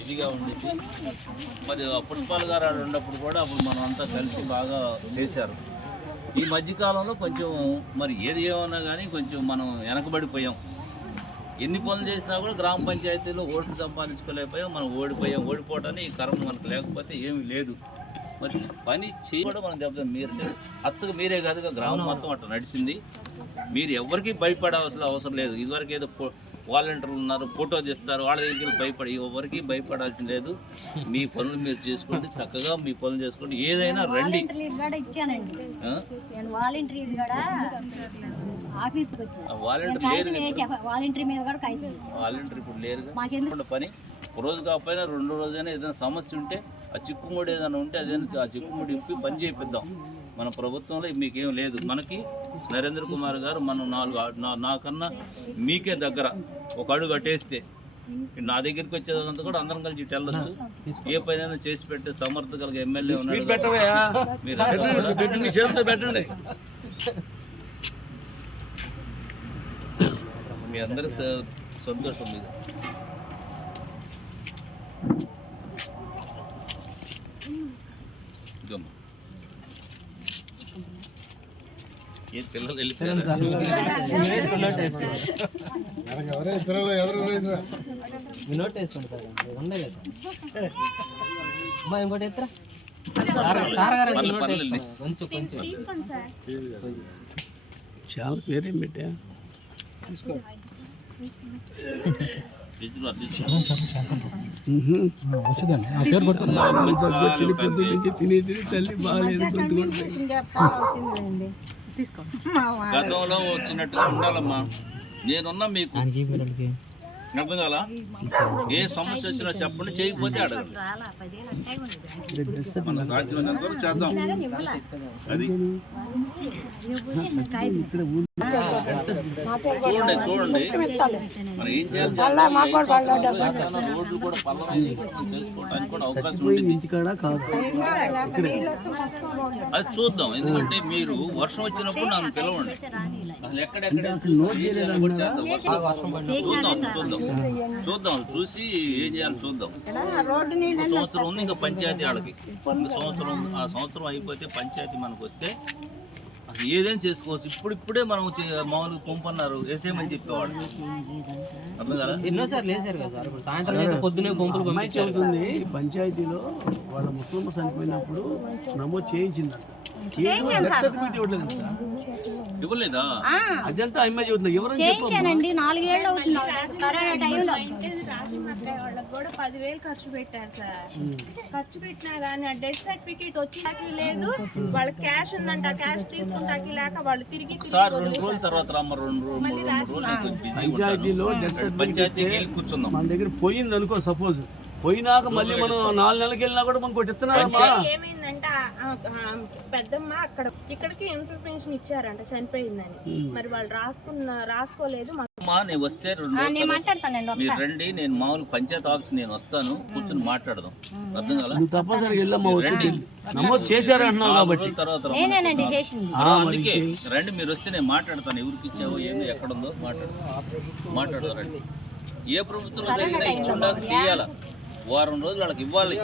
ఇదిగా ఉండేది. మరి పుష్పాలు గారు ఉన్నప్పుడు కూడా అప్పుడు మనం అంతా కలిసి బాగా చేశారు. ఈ మధ్యకాలంలో కొంచెం మరి ఏది ఏమన్నా కానీ కొంచెం మనం వెనకబడిపోయాం. ఎన్ని పనులు చేసినా కూడా గ్రామ పంచాయతీలో ఓట్లు సంపాదించుకోలేకపోయాం. మనం ఓడిపోవడానికి ఈ కర్మ మనకు లేకపోతే ఏమీ లేదు. మరి పని చేయడం మనం చెప్తాం. మీరు అచ్చగా మీరే కాదుగా గ్రామం మొత్తం అట్లా నడిచింది. మీరు ఎవరికి భయపడాల్సిన అవసరం లేదు. ఇదివరకు ఏదో వాలంటీర్లు ఉన్నారు, ఫోటో తీస్తారు, వాళ్ళ దగ్గర భయపడి ఎవరికి భయపడాల్సిన లేదు. మీ పనులు మీరు చేసుకోండి, చక్కగా మీ పనులు చేసుకోండి. ఏదైనా రండి. వాలంటీర్ ఇప్పుడు లేరుగా. పని రోజు కాకపోయినా 2 రోజైనా ఏదైనా సమస్య ఉంటే ఆ చిక్కుముడి ఏదైనా ఉంటే అదేనా ఆ చిక్కుముడి ఇప్పి పని చేయిద్దాం. మన ప్రభుత్వంలో మీకేం లేదు. మనకి నరేంద్ర కుమార్ గారు మనం నాకన్నా మీకే దగ్గర ఒక అడుగు అట్టేస్తే నా దగ్గరికి వచ్చేదంతా కూడా అందరం కలిసి ఇటు వెళ్ళొచ్చు. ఏ పనైనా చేసి పెట్టే సమర్థకులుగా ఎమ్మెల్యే ఉన్నాడు. పెట్టండి. మీ అందరికి సంతోషం మీద ఏ పిల్లలు వెళ్ళిపోయారు. చాలా పేరేం పెట్టా తిని తల్లి బాగాలేదు. గతంలో వచ్చినట్టుగా ఉండాలమ్మా. నేనున్నా మీకు అర్థం కాల. ఏ సమస్య వచ్చినా చెప్పండి, చేయకపోతే అడగండి. మన సాధ్యమైనంత వరకు చేద్దాం. అది చూడండి మనం ఏం చేయాలి. రోడ్లు కూడా చేసుకోవడానికి కూడా అవకాశం ఉంటుంది. అది చూద్దాం. ఎందుకంటే మీరు వర్షం వచ్చినప్పుడు నన్ను పిలవండి. అసలు ఎక్కడెక్కడ చూద్దాం. చూసి ఏం చేయాలి చూద్దాం. సంవత్సరం ఉంది ఇంకా పంచాయతీ వాళ్ళకి. ఆ సంవత్సరం అయిపోతే పంచాయతీ మనకు వస్తే అసలు ఏదేం చేసుకోవచ్చు. ఇప్పుడే మనం మామూలుగా పంపన్నారు వేసేయమని చెప్పేవాడు. అర్థం కదా. అవుతుంది. పంచాయతీలో వాళ్ళ ముస్లిం చనిపోయినప్పుడు నమోదు చేయించిందంట. ఇవ్వలేదా? అదంతా అమ్మాయి చెబుతుంది. ఎవరైనా చేయించానండి. 4 ఏళ్ళు అవుతుంది. కరోనా టైంలో వాళ్ళకి కూడా 10,000 ఖర్చు పెట్టారు సార్. ఖర్చు పెట్టినా కానీ ఆ డెత్ సర్టిఫికేట్ వచ్చేకి లేదు. వాళ్ళ క్యాష్ ఉందంట, క్యాష్ తీసుకుంటాకి లేక వాళ్ళు తిరిగి 2 రోజుల తర్వాత రమ్మ. 2 రోజులు పంచాయతీలో పంచాయతీకి వెళ్ళి కూర్చుందాం. మన దగ్గర పోయింది అనుకో, సపోజ్ పోయినాక మళ్ళీ మనం 4 నెలలకి వెళ్ళినా కూడా మనకు కొట్టిస్తున్నారమ్మా. ఏమైందంటే పెద్దమ్మ ఇక్కడికి ఇన్ఫర్మేషన్ ఇచ్చారంట చనిపోయిందని. మరి వాళ్ళు రాసుకోలేదు. నేను వస్తే 2 రోజులు మీరు రండి. నేను మామూలు పంచాయతీ ఆఫీస్ నేను వస్తాను, కూర్చొని మాట్లాడదాం. అర్థం కదా. తప్పనిసరిగా వెళ్ళమ్మా. నమోదు చేశారంటున్నావు కాబట్టి అందుకే రండి. మీరు వస్తే నేను మాట్లాడతాను. ఎవరికి ఇచ్చావో ఏందో ఎక్కడుందో మాట్లాడదాం రండి. ఏ ప్రభుత్వంలో జరిగినా ఇచ్చుండాక చేయాలా. వారం రోజులు వాళ్ళకి ఇవ్వాలి.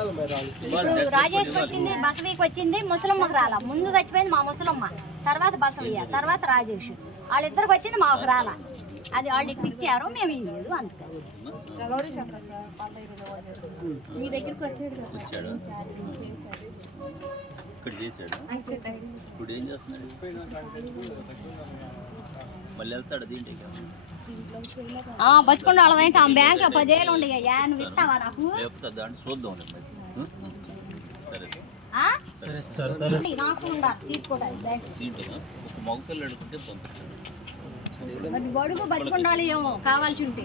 రాజేష్ వచ్చింది, బసవీకి వచ్చింది, ముసలమ్మకు రాలా. ముందు చచ్చిపోయింది మా ముసలమ్మ, తర్వాత బసవయ్య, తర్వాత రాజేష్. వాళ్ళిద్దరికి వచ్చింది మాకు రాలా. అది వాళ్ళు ఇచ్చారు, మేము ఇవ్వలేదు. అందుకని మీ దగ్గరికి వచ్చాడు. ఇక్కడ చేశాడు. ఇప్పుడు ఏం చేస్తున్నాడు? మళ్ళీ వెళ్తాడు దీంట్లో. బతుకుండా వాళ్ళదైతే ఆ బ్యాంక్ లో 10,000 ఉండేయ్యా. నువ్వు ఇస్తావా నాకు? చూద్దాం. నాకు ఉండాలి తీసుకోవడానికి. దీంట్లో ఒక మగ పిల్లలు అడుగుతుంటే పంపించాడు. బడుగు బతుకుండాలి ఏమో కావాల్సి ఉంటే.